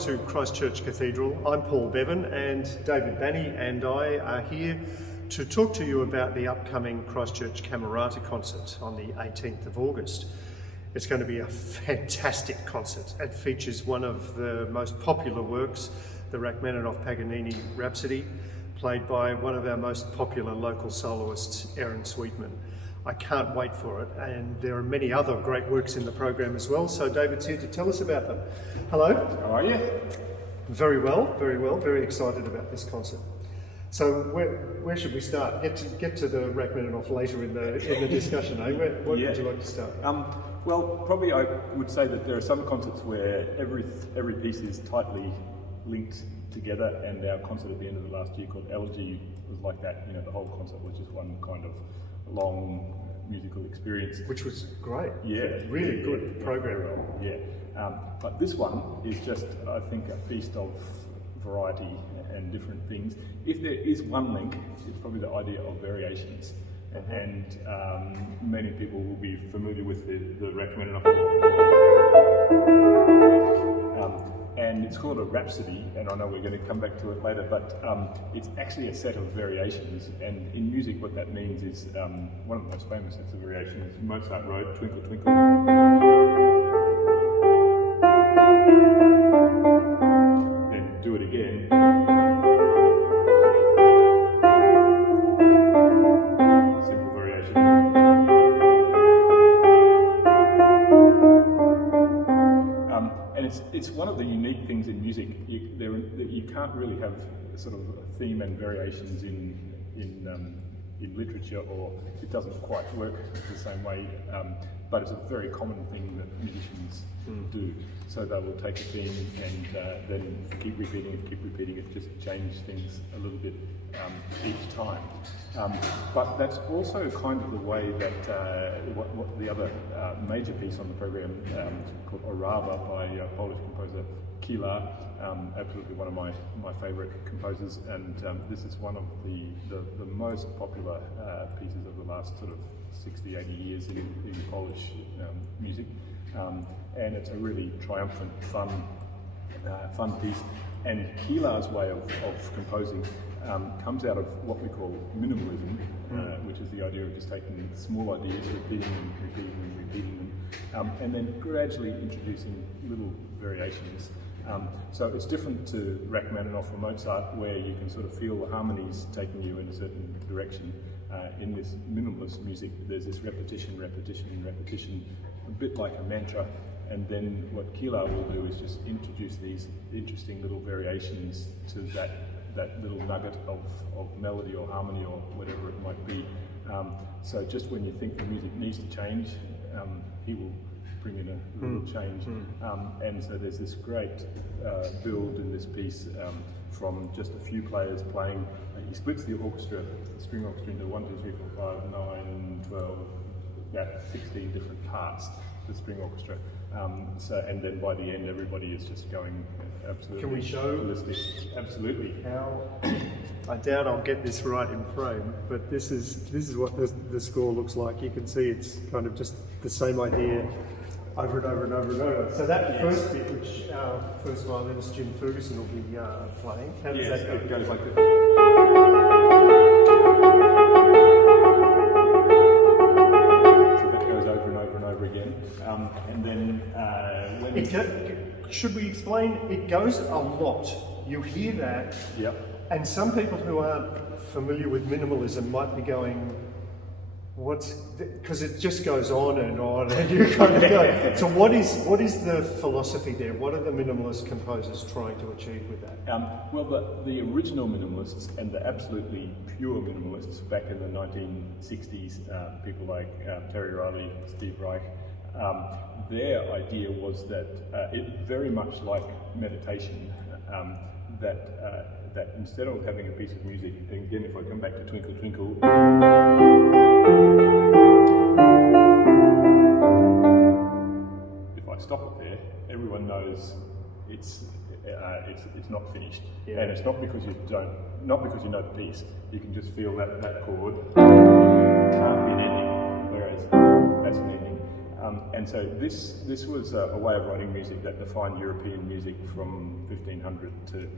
to Christchurch Cathedral. I'm Paul Bevan, and David Banney and I are here to talk to you about the upcoming Christchurch Camerata concert on the 18th of August. It's going to be a fantastic concert. It features one of the most popular works, the Rachmaninoff Paganini Rhapsody, played by one of our most popular local soloists, Erin Sweetman. I can't wait for it, and there are many other great works in the program as well, so David's here to tell us about them. Hello. How are you? Very well, very excited about this concert. So where should we start? Get to the Rachmaninoff later in the discussion, eh? Where would you like to start? Well, probably I would say that there are some concerts where every piece is tightly linked together, and our concert at the end of the last year called Elegy was like that. You know, the whole concert was just one kind of long musical experience. Which was great. Yeah. Really good program. Yeah. But this one is just, I think, a feast of variety and different things. If there is one link, it's probably the idea of variations. And many people will be familiar with the Rachmaninoff. And it's called a Rhapsody, and I know we're going to come back to it later, but it's actually a set of variations, and in music what that means is, one of the most famous sets of variations, Mozart wrote Twinkle Twinkle. Then do it again. Simple variation. And it's one of the unique things in music. You can't really have sort of a theme and variations in literature, or it doesn't quite work the same way. But it's a very common thing that musicians do. So they will take a theme and then keep repeating it, just change things a little bit each time. But that's also kind of the way that what the other major piece on the program called Orawa by Polish composer Kilar, absolutely one of my favourite composers, and this is one of the most popular pieces of the last sort of 60, 80 years in Polish music, and it's a really triumphant, fun piece. And Kilar's way of composing comes out of what we call minimalism, which is the idea of just taking small ideas, repeating them, and then gradually introducing little variations. So it's different to Rachmaninoff or Mozart, where you can sort of feel the harmonies taking you in a certain direction. In this minimalist music, there's this repetition, a bit like a mantra, and then what Kilar will do is just introduce these interesting little variations to that little nugget of melody or harmony or whatever it might be. So just when you think the music needs to change, he will bring in a little change. And so there's this great build in this piece from just a few players playing. He splits the orchestra, the string orchestra, into 1, 2, 3, 4, 5, 9, 12, about 16 different parts, the string orchestra. And then by the end, everybody is just going absolutely. Can we show? Ballistic. Absolutely. How? I doubt I'll get this right in frame, but this is what the score looks like. You can see it's kind of just the same idea over and over and over and over. So that first bit, which our first violinist Jim Ferguson will be playing, how does that it goes like this. So that goes over and over and over again. And then should we explain? It goes a lot. You hear that, and some people who aren't familiar with minimalism might be going, because it just goes on, and you kind of go. So what is the philosophy there? What are the minimalist composers trying to achieve with that? Well, the original minimalists and the absolutely pure minimalists back in the 1960s, people like Terry Riley, Steve Reich, their idea was that it very much like meditation, that instead of having a piece of music, and again, if I come back to Twinkle Twinkle, if I stop it there, everyone knows it's not finished, and it's not because you know the piece. You can just feel that chord can't be an ending, whereas that's an ending. And so this was a way of writing music that defined European music from 1500 to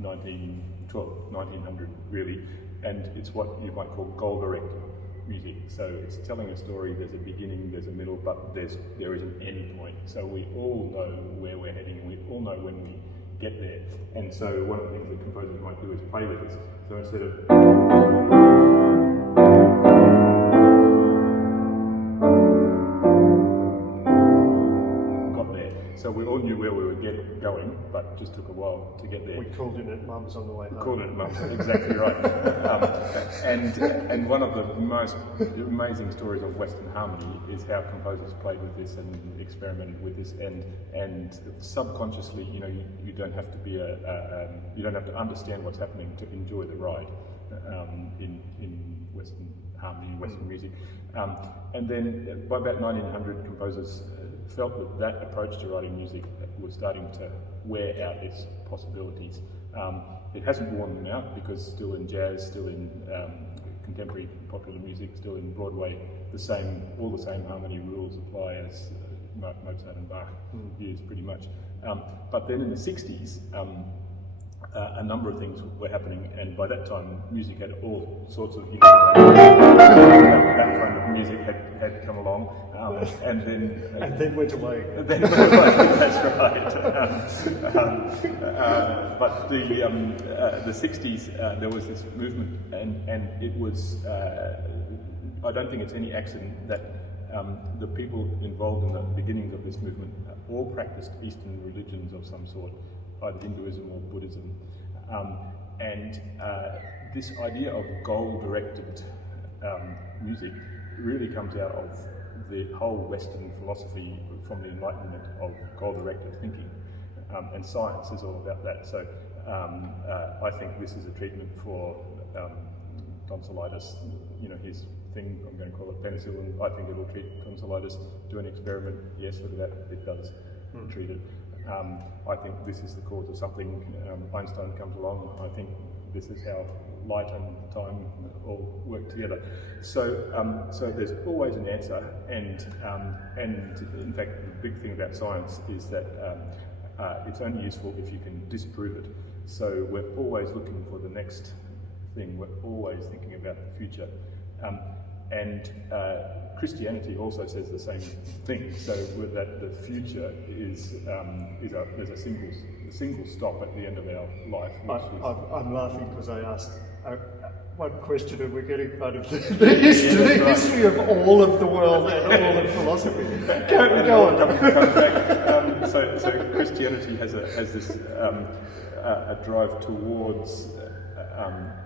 1900 really, and it's what you might call goal-directed music. So it's telling a story, there's a beginning, there's a middle, but there is an end point. So we all know where we're heading, and we all know when we get there. And so one of the things that composers might do is play with this. So instead of got there. So we all knew where we were going, but it just took a while to get there. We called in at Mum's on the way home. Called it Mums, exactly right. And one of the most amazing stories of Western harmony is how composers played with this and experimented with this, and subconsciously, you don't have to be you don't have to understand what's happening to enjoy the ride in Western harmony, Western music. And then by about 1900, composers felt that approach to writing music was starting to wear out its possibilities. It hasn't worn them out, because still in jazz, still in contemporary popular music, still in Broadway, all the same harmony rules apply as Mozart and Bach used pretty much. But then in the 60s, a number of things were happening, and by that time music had all sorts of, that kind of music had come along, and then went away. That's right. But the 60s, there was this movement, and it was. I don't think it's any accident that the people involved in the beginnings of this movement all practiced Eastern religions of some sort, either Hinduism or Buddhism, and this idea of goal-directed music really comes out of the whole Western philosophy from the Enlightenment of goal-directed thinking, and science is all about that. So I think this is a treatment for tonsillitis. His thing, I'm going to call it penicillin. I think it'll treat tonsillitis. Do an experiment. Yes, look at that. It does treat it. I think this is the cause of something. Einstein comes along. I think this is how light and time all work together. So there's always an answer, and in fact, the big thing about science is that it's only useful if you can disprove it. So we're always looking for the next thing. We're always thinking about the future. And Christianity also says the same thing. So that the future there's a single stop at the end of our life. I'm laughing because I asked one question, and we're getting kind of the history of all of the world and all of philosophy. Go on. So Christianity has this a drive towards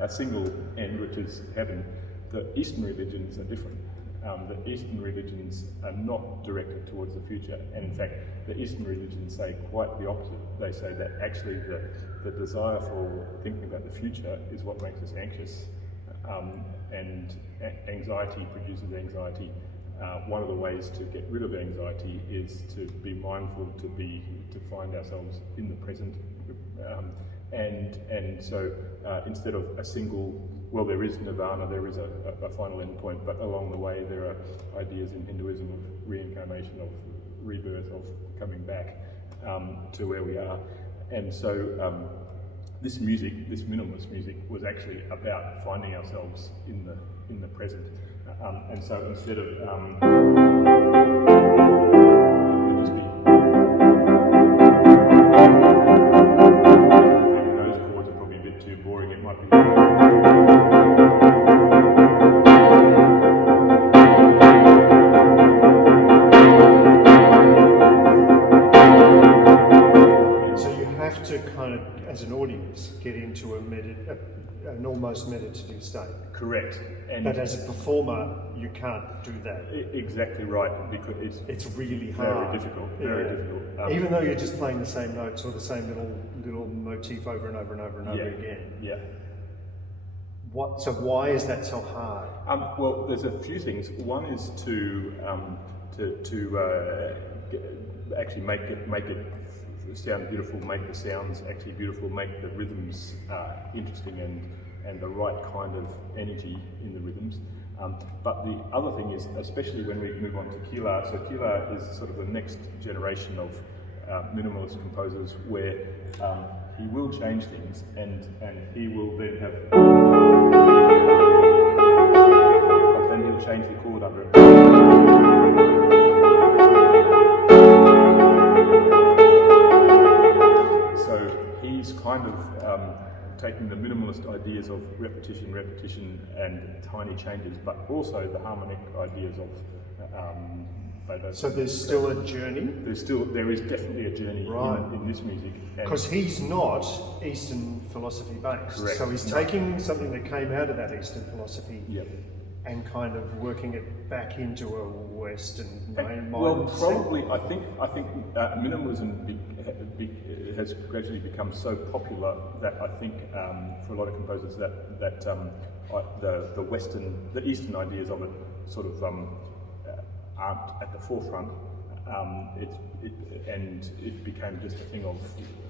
a single end, which is heaven. The Eastern religions are different. The Eastern religions are not directed towards the future, and in fact, the Eastern religions say quite the opposite. They say that actually the desire for thinking about the future is what makes us anxious, and anxiety produces anxiety. One of the ways to get rid of anxiety is to be mindful, to find ourselves in the present, and so instead of a single. Well, there is nirvana, there is a final end point, but along the way there are ideas in Hinduism of reincarnation, of rebirth, of coming back to where we are. And so this music, this minimalist music, was actually about finding ourselves in the present. And so instead of it would just be those chords are probably a bit too boring. It might be. As an audience, get into an almost meditative state. Correct. But as a performer, you can't do that. Exactly right, because it's really hard. Very difficult. Very difficult. Even though you're just playing the same notes or the same little motif over and over and over and over again. Yeah. So why is that so hard? Well, there's a few things. One is to actually make it sound beautiful, make the sounds actually beautiful, make the rhythms interesting and the right kind of energy in the rhythms. But the other thing is, especially when we move on to Kilar, so Kilar is sort of the next generation of minimalist composers where he will change things and he will then have, but then he'll change the chord under it. So he's kind of taking the minimalist ideas of repetition, and tiny changes, but also the harmonic ideas of Beethoven. So there's still a journey? There is definitely a journey in this music. Because he's not Eastern philosophy based. Correct. So he's taking something that came out of that Eastern philosophy and kind of working it back into a Western mindset. Well, probably, I think minimalism has gradually become so popular that I think for a lot of composers that the Eastern ideas of it sort of aren't at the forefront. It became just a thing of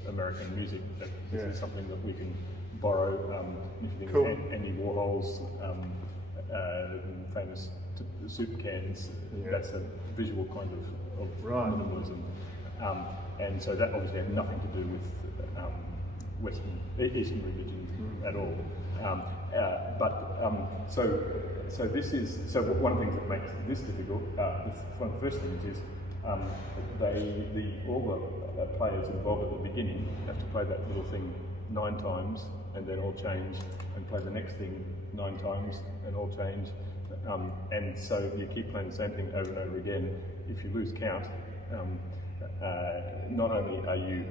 American music. That this is something that we can borrow. If you think of Andy Warhol's famous soup cans, that's a visual kind of minimalism. And so that obviously had nothing to do with Eastern religion at all. So this is one of the things that makes this difficult. One of the first things is all the players involved at the beginning have to play that little thing 9 times and then all change, and play the next thing 9 times and all change. And so you keep playing the same thing over and over again. If you lose count, not only are you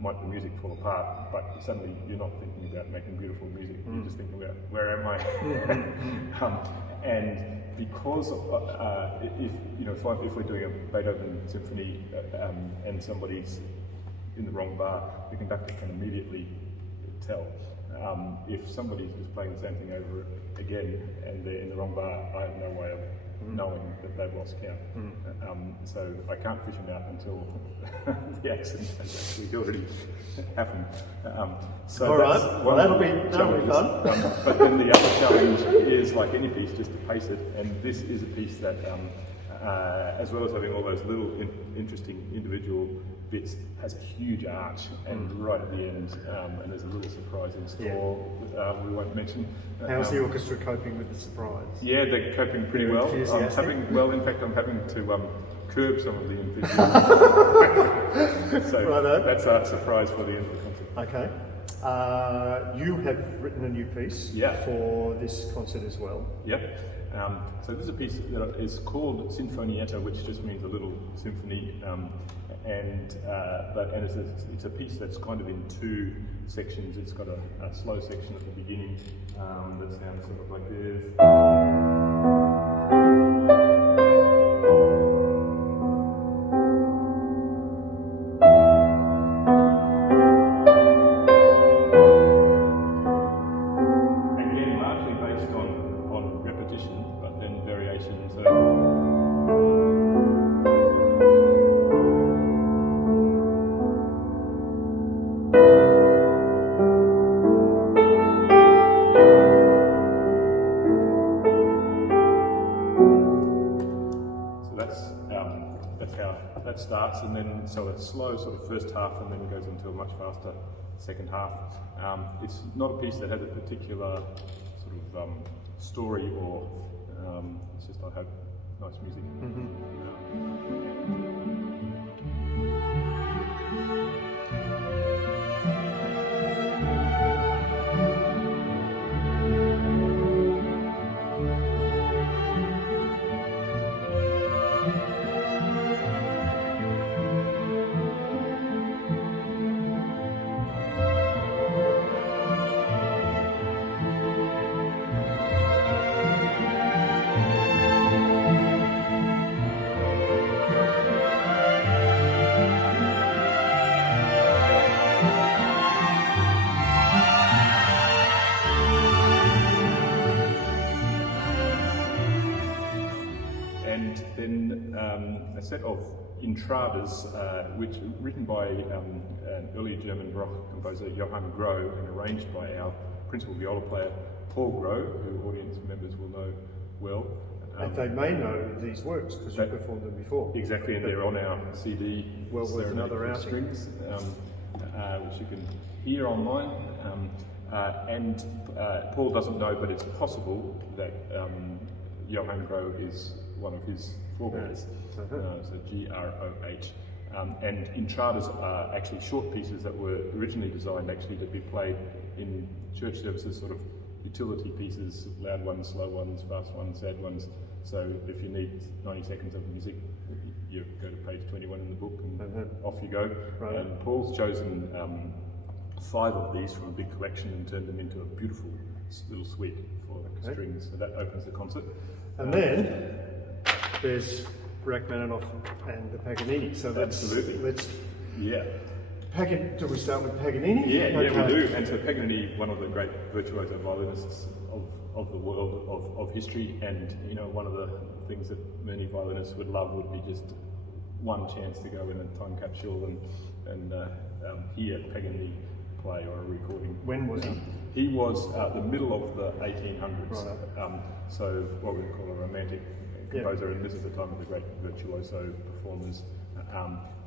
might the music fall apart, but suddenly you're not thinking about making beautiful music. You're just thinking about where am I? And because if we're doing a Beethoven symphony and somebody's in the wrong bar, the conductor can immediately tell. If somebody's just playing the same thing over again and they're in the wrong bar, I have no way of knowing that they've lost count. So I can't fish them out until the accident has actually already happened. So all right, well that'll be fun. But then the other challenge is, like any piece, just to pace it. And this is a piece that, as well as having all those little interesting individual bits, has a huge arch, and right at the end, and there's a little surprise in store we won't mention. How's the orchestra coping with the surprise? Yeah, they're coping pretty well. In fact, I'm having to curb some of the enthusiasm. So that's a surprise for the end of the concert. Okay. You have written a new piece for this concert as well. Yep. So this is a piece that is called Sinfonietta, which just means a little symphony, and it's a piece that's kind of in 2 sections. It's got a slow section at the beginning that sounds sort of like this. Starts, and then so it's slow sort of first half, and then it goes into a much faster second half. It's not a piece that has a particular sort of story, or it's just, I hope, nice music. set of Intradas, which written by an early German Baroque composer, Johann Groh, and arranged by our principal viola player, Paul Groh, who audience members will know well. And they may know these works because you performed them before. Exactly, and they're on our CD. Well worth another outing. Strings, which you can hear online. Paul doesn't know, but it's possible that Johann Groh is one of his forebears. So Groh. And Intradas are actually short pieces that were originally designed actually to be played in church services, sort of utility pieces, loud ones, slow ones, fast ones, sad ones. So if you need 90 seconds of music, you go to page 21 in the book and off you go. Right. And Paul's chosen 5 of these from a big collection and turned them into a beautiful little suite for strings. So that opens the concert. And then there's Rachmaninoff and the Paganini. So Absolutely. Do we start with Paganini? Yeah, we do. And so Paganini, one of the great virtuoso violinists of the world, of history, and one of the things that many violinists would love would be just one chance to go in a time capsule and hear Paganini play or a recording. When was he? He was the middle of the 1800s. Right. So what we call a romantic composer, and this is the time of the great virtuoso performers.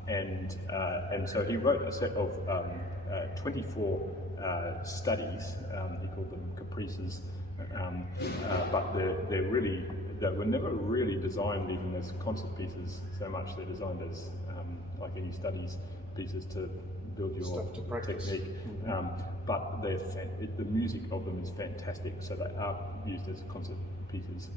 And so he wrote a set of 24 studies. He called them caprices, but they were never really designed even as concert pieces so much. They're designed as like any studies pieces to build your stuff to practice. Technique. But the music of them is fantastic. So they are used as concert pieces,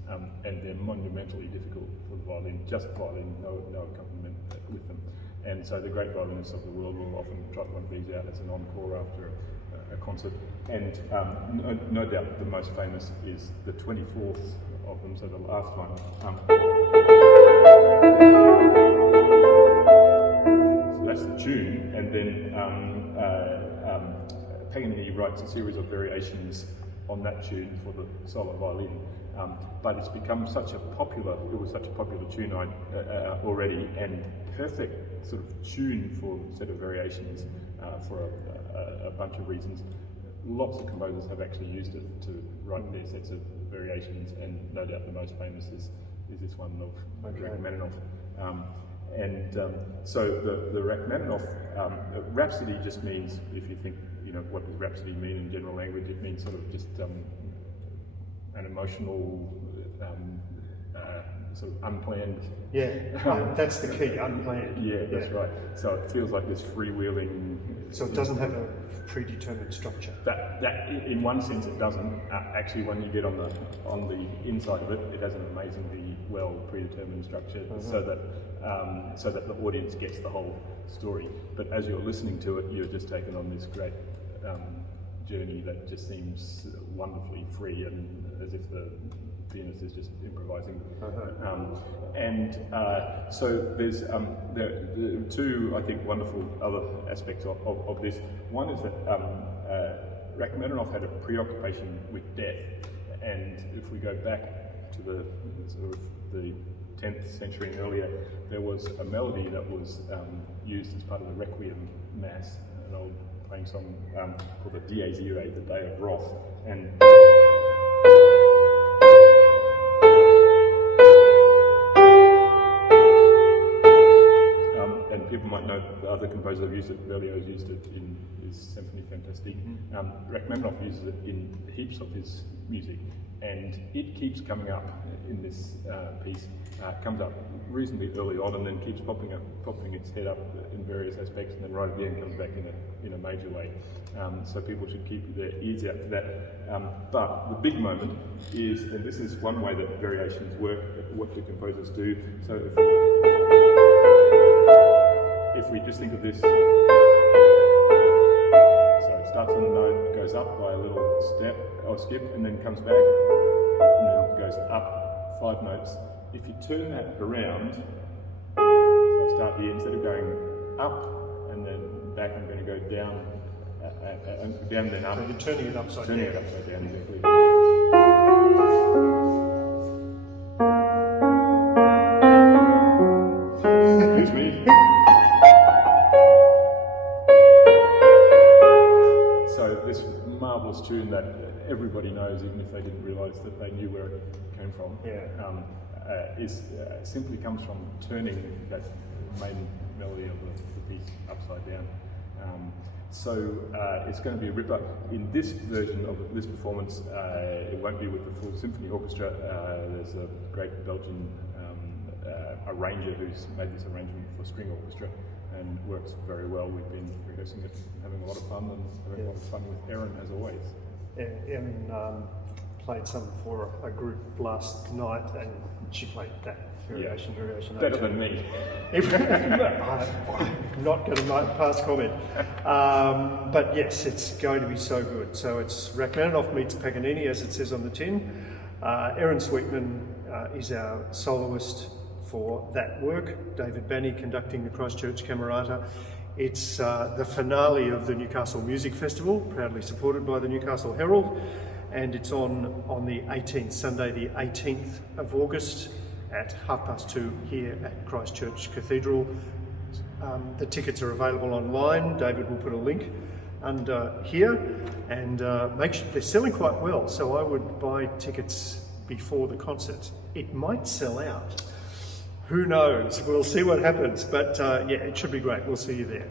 and they're monumentally difficult for the violin, just violin, no accompaniment with them. And so the great violinists of the world will often trot one of these out as an encore after a concert. And no doubt the most famous is the 24th of them, so the last one. So that's the tune, and then Paganini writes a series of variations on that tune for the solo violin. But it's become it was such a popular tune already, and perfect sort of tune for a set of variations for a bunch of reasons. Lots of composers have actually used it to write their sets of variations, and no doubt the most famous is this one of Rachmaninoff. So the Rachmaninoff, Rhapsody just means, if you think, what does Rhapsody mean in general language, it means sort of just an emotional, sort of unplanned. Yeah, that's the key, unplanned. Yeah, that's right. So it feels like this freewheeling. So it doesn't have a predetermined structure. That in one sense it doesn't. Actually, when you get on the inside of it, it has an amazingly well predetermined structure, so that the audience gets the whole story. But as you're listening to it, you're just taken on this great journey that just seems wonderfully free, and as if the pianist is just improvising. So there's there are two, I think, wonderful other aspects of this. One is that Rachmaninoff had a preoccupation with death, and if we go back to the sort of the 10th century and earlier, there was a melody that was used as part of the Requiem Mass, an old playing song called the Dies Irae, the Day of Wrath, and people might know the other composers have used it. Berlioz used it in his Symphonie Fantastique. Rachmaninoff uses it in heaps of his music, and it keeps coming up in this piece. Comes up reasonably early on, and then keeps popping its head up in various aspects, and then right at the end comes back in a major way. So people should keep their ears out for that. But the big moment is, and this is one way that variations work, what the composers do. So if we just think of this, so it starts on a note, goes up by a little step or skip, and then comes back, and then goes up 5 notes. If you turn that around, so I'll start here, instead of going up and then back, I'm going to go down, down then up. So you're turning it upside down. Turning it upside down, exactly. this marvellous tune that everybody knows, even if they didn't realise that they knew where it came from. Simply comes from turning that main melody of the piece upside down. It's going to be a ripper. In this version of this performance, it won't be with the full symphony orchestra. There's a great Belgian arranger who's made this arrangement for string orchestra and works very well. We've been rehearsing it, having a lot of fun, and having a lot of fun with Erin as always. Yeah, Erin played some for a group last night, and she played that variation. Better than me. I'm not going to pass comment. But yes, it's going to be so good. So it's Rachmaninoff meets Paganini, as it says on the tin. Erin Sweetman is our soloist for that work. David Banney conducting the Christchurch Camerata. It's the finale of the Newcastle Music Festival, proudly supported by the Newcastle Herald, and it's on the 18th, Sunday the 18th of August at 2:30 here at Christchurch Cathedral. The tickets are available online. David will put a link under here, and make sure they're selling quite well, so I would buy tickets before the concert. It might sell out. Who knows? We'll see what happens, but yeah, it should be great. We'll see you there.